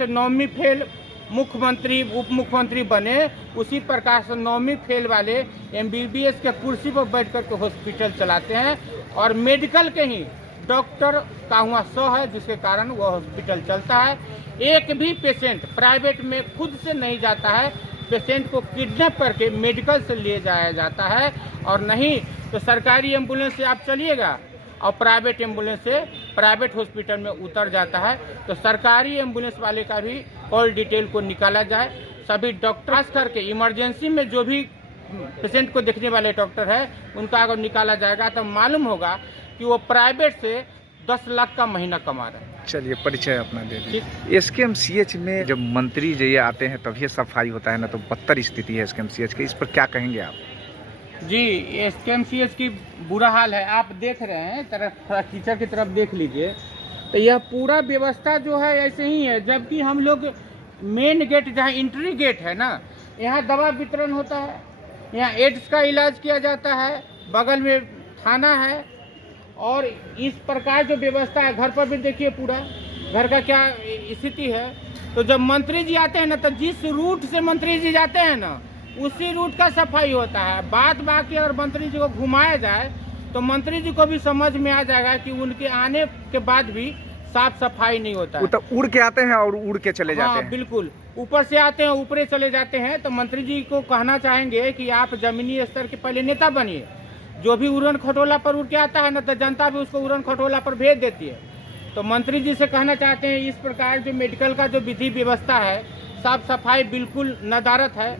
से 9वीं फेल मुख्यमंत्री उप मुख्यमंत्री बने, उसी प्रकार से 9वीं फेल वाले MBBS के कुर्सी पर बैठ कर के हॉस्पिटल चलाते हैं और मेडिकल के ही डॉक्टर का वहाँ 100 है, जिसके कारण वो हॉस्पिटल चलता है। एक भी पेशेंट प्राइवेट में खुद से नहीं जाता है, पेशेंट को किडनैप करके मेडिकल से ले जाया जाता है, और नहीं तो सरकारी एम्बुलेंस से आप चलिएगा और प्राइवेट एम्बुलेंस से प्राइवेट हॉस्पिटल में उतर जाता है। तो सरकारी एम्बुलेंस वाले का भी कॉल डिटेल को निकाला जाए। सभी डॉक्टर खास करके इमरजेंसी में जो भी पेशेंट को देखने वाले डॉक्टर है, उनका अगर निकाला जाएगा तो मालूम होगा कि वो प्राइवेट से 10 लाख का महीना कमा रहे हैं। चलिए परिचय अपना दे दीजिए। SKMCH में जब मंत्री जी आते हैं तभी सफाई होता है ना, तो बदतर स्थिति है SKMCH की, इस पर क्या कहेंगे आप? जी, SKMCH की बुरा हाल है। आप देख रहे हैं थोड़ा टीचर की तरफ देख लीजिए, तो यह पूरा व्यवस्था जो है ऐसे ही है। जबकि हम लोग मेन गेट जहाँ एंट्री गेट है ना, यहाँ दवा वितरण होता है, यहाँ एड्स का इलाज किया जाता है, बगल में थाना है, और इस प्रकार जो व्यवस्था है घर पर भी देखिए पूरा घर का क्या स्थिति है। तो जब मंत्री जी आते हैं ना, तो जिस रूट से मंत्री जी जाते हैं ना, उसी रूट का सफाई होता है। बात बाकी अगर मंत्री जी को घुमाया जाए तो मंत्री जी को भी समझ में आ जाएगा कि उनके आने के बाद भी साफ सफाई नहीं होता है। वो तो उड़ के आते हैं और उड़ के चले जाते हैं। बिल्कुल, ऊपर से आते हैं ऊपरे चले जाते हैं। तो मंत्री जी को कहना चाहेंगे कि आप जमीनी स्तर के पहले नेता बनिए। जो भी उड़न खटोला पर उड़ के आता है ना, तो जनता भी उसको उड़न खटोला पर भेज देती है। तो मंत्री जी से कहना चाहते हैं, इस प्रकार जो मेडिकल का जो विधि व्यवस्था है, साफ सफाई बिल्कुल नदारत है।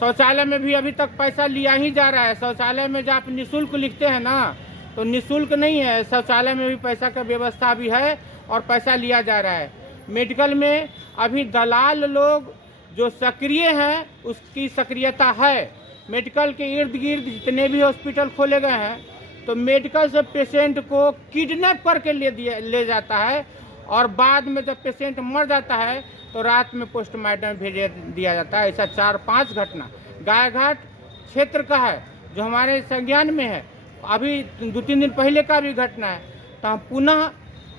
शौचालय में भी अभी तक पैसा लिया ही जा रहा है। शौचालय में जो आप निःशुल्क लिखते हैं ना, तो निःशुल्क नहीं है, शौचालय में भी पैसा का व्यवस्था भी है और पैसा लिया जा रहा है। मेडिकल में अभी दलाल लोग जो सक्रिय हैं, उसकी सक्रियता है। मेडिकल के इर्द गिर्द जितने भी हॉस्पिटल खोले गए हैं, तो मेडिकल से पेशेंट को किडनैप करके ले जाता है, और बाद में जब पेशेंट मर जाता है तो रात में पोस्टमार्टम भेज दिया जाता है। ऐसा 4-5 घटना गायघाट क्षेत्र का है जो हमारे संज्ञान में है। अभी 2-3 दिन पहले का भी घटना है। तो हम पुनः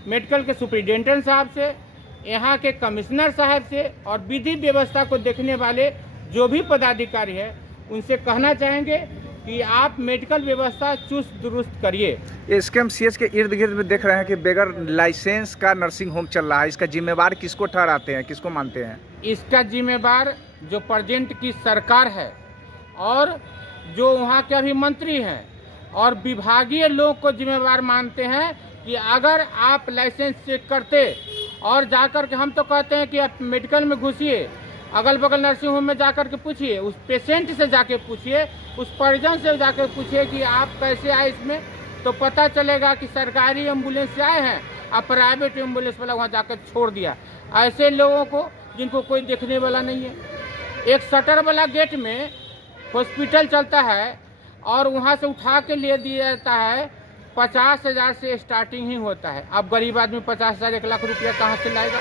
मेडिकल के सुप्रिटेंडेंट साहब से, यहाँ के कमिश्नर साहब से और विधि व्यवस्था को देखने वाले जो भी पदाधिकारी है, उनसे कहना चाहेंगे कि आप मेडिकल व्यवस्था चुस्त दुरुस्त करिए। SKMCH के इर्द गिर्द में देख रहे हैं कि बगैर लाइसेंस का नर्सिंग होम चल रहा है। इसका जिम्मेवार किसको ठहराते हैं, किसको मानते हैं? इसका जिम्मेवार जो प्रेजेंट की सरकार है, और जो वहाँ के अभी मंत्री हैं, और विभागीय लोग को जिम्मेवार मानते हैं कि अगर आप लाइसेंस चेक करते और जाकर के, हम तो कहते हैं कि आप मेडिकल में घुसिए, अगल बगल नर्सिंग होम में जाकर के पूछिए, उस पेशेंट से जाके पूछिए, उस परिजन से जाकर पूछिए कि आप कैसे आए इसमें, तो पता चलेगा कि सरकारी एम्बुलेंस से आए हैं, अब प्राइवेट एम्बुलेंस वाला वहाँ जाकर छोड़ दिया। ऐसे लोगों को जिनको कोई देखने वाला नहीं है। एक शटर वाला गेट में हॉस्पिटल चलता है और वहाँ से उठा के ले दिया जाता है। 50,000 से स्टार्टिंग ही होता है। अब गरीब आदमी 50,000 1 लाख रुपया कहाँ से लाएगा?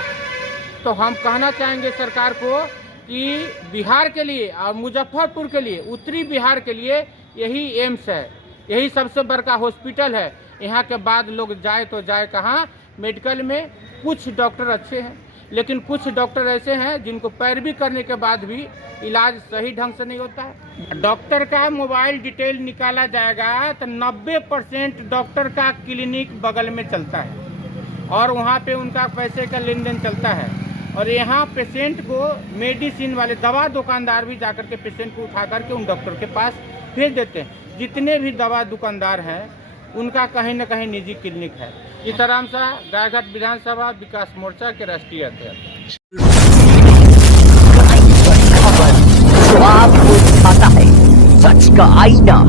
तो हम कहना चाहेंगे सरकार को कि बिहार के लिए और मुजफ्फरपुर के लिए, उत्तरी बिहार के लिए यही एम्स है, यही सबसे बड़का हॉस्पिटल है। यहाँ के बाद लोग जाए तो जाए कहाँ? मेडिकल में कुछ डॉक्टर अच्छे हैं, लेकिन कुछ डॉक्टर ऐसे हैं जिनको पैरवी करने के बाद भी इलाज सही ढंग से नहीं होता है। डॉक्टर का मोबाइल डिटेल निकाला जाएगा तो 90% डॉक्टर का क्लिनिक बगल में चलता है और वहाँ पे उनका पैसे का लेन देन चलता है। और यहाँ पेशेंट को मेडिसिन वाले दवा दुकानदार भी जाकर के पेशेंट को उठा करके उन डॉक्टर के पास भेज देते हैं। जितने भी दवा दुकानदार हैं, उनका कहीं न कहीं निजी क्लिनिक है। सीताराम शाह, गायघाट विधानसभा विकास मोर्चा के राष्ट्रीय अध्यक्ष। आपको पता है सच का आईना।